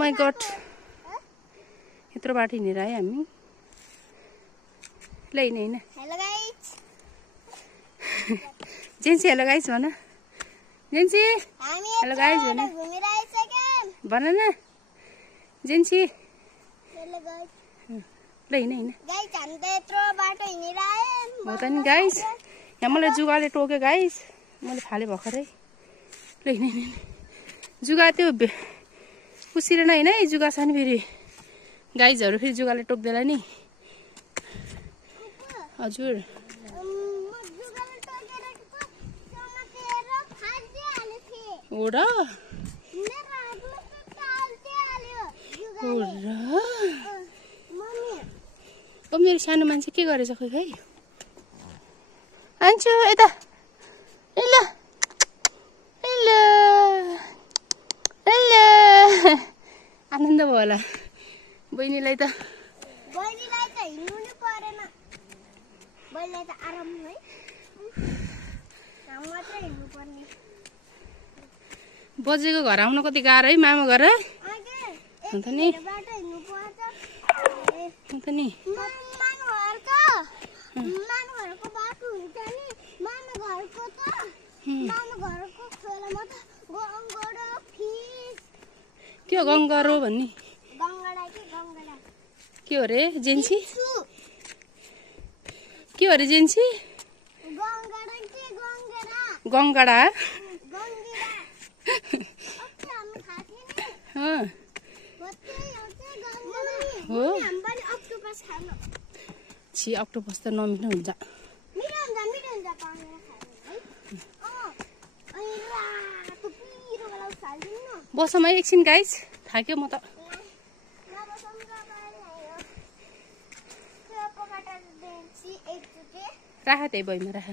my God यत्रो बाटो हिँडेर है हामी ल हैन हेलो गाइस जेन्सी हेलो गाइस भन जेन्सी हामी हेलो गाइस भन घुमिरहेछौँ भन न जेन्सी हेलो गाइस ल हैन गाइस हामी त यत्रो बाटो हिँडेर आयौँ हो त नि गाइस यहाँ मलाई जुगाले टोक्यो गाइस मैले फाले भर्खरै ल हैन जुगा त्यो उसिरेन हैन है जुगा छ नि फेरि गाइजहरु फेरि जुगाले टोक्देला नि हजुर हो र ओ मेरो सानो मान्छे के गरेछ खोइ खै आन्छु यता हेलो हेलो हेलो आनन्द भयो होला बहिनीलाई त हिँड्नु नै परेन बहिनीलाई त आराम है हामी मात्रै हिँड्नु पर्ने बजेको घर आउन कति गाह्रो है मामा घर अन्त नि बाटो हिँड्नु पर्छ अन्त नि मामा घरको बाटो हुन्छ नि मामा घरको खोलामा त गङ्गडा फिस त्यो गङ्गरो भन्ने गङ्गडा के हो रे जेन्सी के हो रे जेन्सी गङ्गडा हो छि अक्टोपस त नमिठो हुन्छ बसौँ है एकछिन गाइस थाक्यो म त राख त्यही भइमा राख